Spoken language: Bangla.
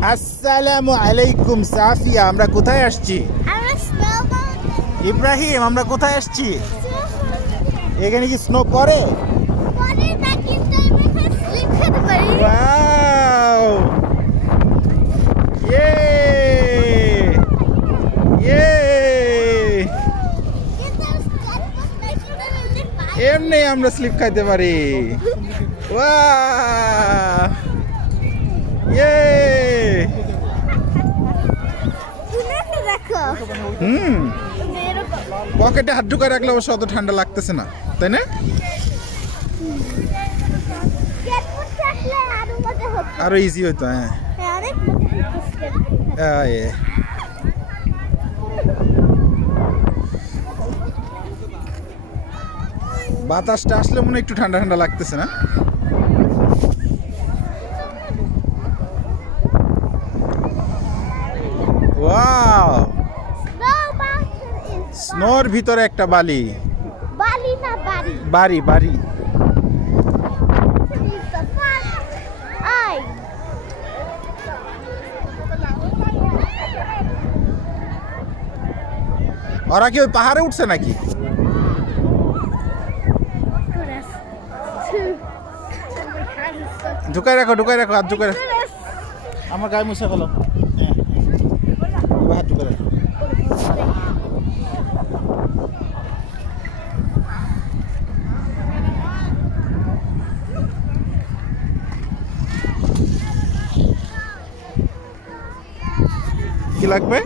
আসসালামু আলাইকুম সাফিয়া, আমরা কোথায় আসছি? ইব্রাহিম, আমরা কোথায় আসছি? এখানে কি স্নো পড়ে? ওয়াও! ইয়ে! ইয়ে! এমনি আমরা স্লিপ খাইতে পারি। ওয়াও! ইয়ে! পকেটে হাত ঢুকে রাখলে অবশ্য অত ঠান্ডা লাগতেছে না, তাই না? আরো ইজি হইতো। হ্যাঁ, বাতাসটা আসলে মনে হয় একটু ঠান্ডা ঠান্ডা লাগতেছে না? ওয়াও! স্নোর ভিতরে একটা বালি। বাড়ি বাড়ি। ওরা কি ওই পাহাড়ে উঠছে নাকি? ঢুকাই রাখো হাত ঢুকাই রাখো। আমার গায়ে মুছে ফেলো। হ্যাঁ, হাত ঢুকাই রাখো। কি লাগবে?